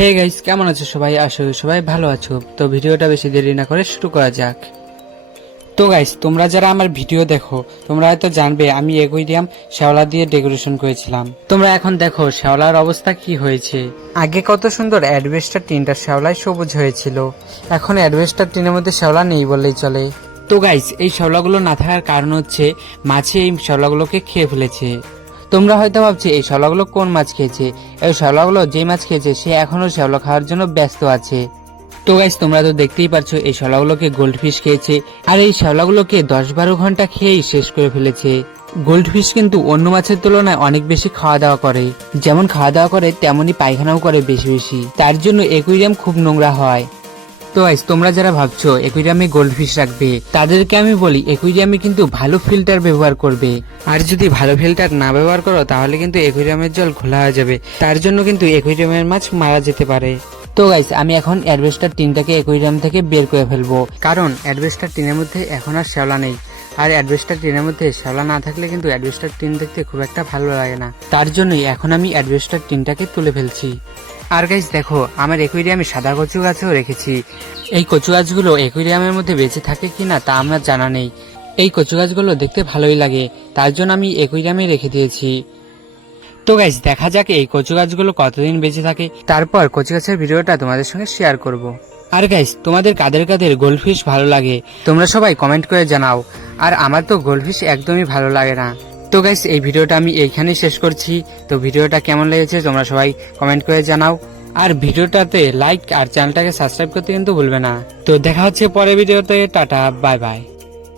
Hey guys, কেমন আছো সবাই? করি সবাই ভালো আছো। তো ভিডিওটা বেশি দেরি না করে শুরু করা যাক। তো গাইস, তোমরা যারা আমার ভিডিও দেখো, তোমরা হয়তো জানবে, আমি একুইরিয়াম শ্যাওলা দিয়ে ডেকোরেশন করেছিলাম। তোমরা এখন দেখো শ্যাওলার অবস্থা কি হয়েছে। আগে কত সুন্দর অ্যাডভেস্টার টিনটা শ্যাওলায় সবুজ হয়েছিল। এখন অ্যাডভেস্টার টিনের মধ্যে শ্যাওলা নেই বললেই চলে। তো গাইস, এই শ্যাওলাগুলো না থাকার কারণ হচ্ছে মাছে এই শ্যাওলাগুলোকে খেয়ে ফেলেছে। তোমরা হয়তো ভাবছ, এই শ্যাওলাগুলো কোন মাছ খেয়েছে? এই শ্যাওলাগুলো যে মাছ খেয়েছে, সে এখনও শ্যাওলা খাওয়ার জন্য ব্যস্ত আছে। তো গাইস তোমরা তো দেখতেই পারছ, এই শ্যাওলাগুলোকে গোল্ড ফিশ খেয়েছে। আর এই শ্যাওলাগুলোকে দশ বারো ঘণ্টা খেয়েই শেষ করে ফেলেছে। গোল্ড ফিশ কিন্তু অন্য মাছের তুলনায় অনেক বেশি খাওয়া দাওয়া করে। যেমন খাওয়া দাওয়া করে, তেমনই পায়খানাও করে বেশি বেশি। তার জন্য একুইরিয়াম খুব নোংরা হয়। তো গাইস তোমরা যারা ভাবছ একুইরিয়ামে গোল্ড ফিশ রাখবে, তাদেরকে আমি বলি একুইরিয়ামে কিন্তু ভালো ফিল্টার ব্যবহার করবে। আর যদি ভালো ফিল্টার না ব্যবহার করো, তাহলে কিন্তু একুইরিয়ামের জল খোলা হয়ে যাবে। তার জন্য কিন্তু একুইরিয়ামের মাছ মারা যেতে পারে। তো গাইস আমি এখন অ্যাডভেস্টার টিনটাকে একুইরিয়াম থেকে বের করে ফেলব। কারণ অ্যাডভেস্টার টিনের মধ্যে এখন আর শ্যাওলা নেই। আর অ্যাডভেস্টার টিনের মধ্যে শ্যাওলা না থাকলে কিন্তু অ্যাডভেস্টার টিন দেখতে খুব একটা ভালো লাগে না। তার জন্যই এখন আমি অ্যাডভেস্টার টিনটাকে তুলে ফেলছি। আর গাইস দেখো, আমার একুইরিয়ামে সাদা কচু গাছও রেখেছি। এই কচু গাছগুলো একুইরিয়ামের মধ্যে বেঁচে থাকে কিনা তা আমার জানা নেই। এই কচু গাছগুলো দেখতে ভালোই লাগে, তার জন্য আমি একুইরিয়ামে রেখে দিয়েছি। তো গাইস দেখা যাক এই কচু গাছগুলো কতদিন বেঁচে থাকে। তারপর কচু গাছের ভিডিওটা তোমাদের সঙ্গে শেয়ার করব। আর গাইস তোমাদের কাদের কাদের গোল্ডফিশ ভালো লাগে, তোমরা সবাই কমেন্ট করে জানাও। আর আমার তো গোল্ডফিশ একদমই ভালো লাগে না। তো গাইস এই ভিডিওটা আমি এইখানেই শেষ করছি। তো ভিডিওটা কেমন লেগেছে তোমরা সবাই কমেন্ট করে জানাও। আর ভিডিওটাতে লাইক আর চ্যানেলটাকে সাবস্ক্রাইব করতে কিন্তু ভুলবে না। তো দেখা হচ্ছে পরের ভিডিওতে, টাটা বাই বাই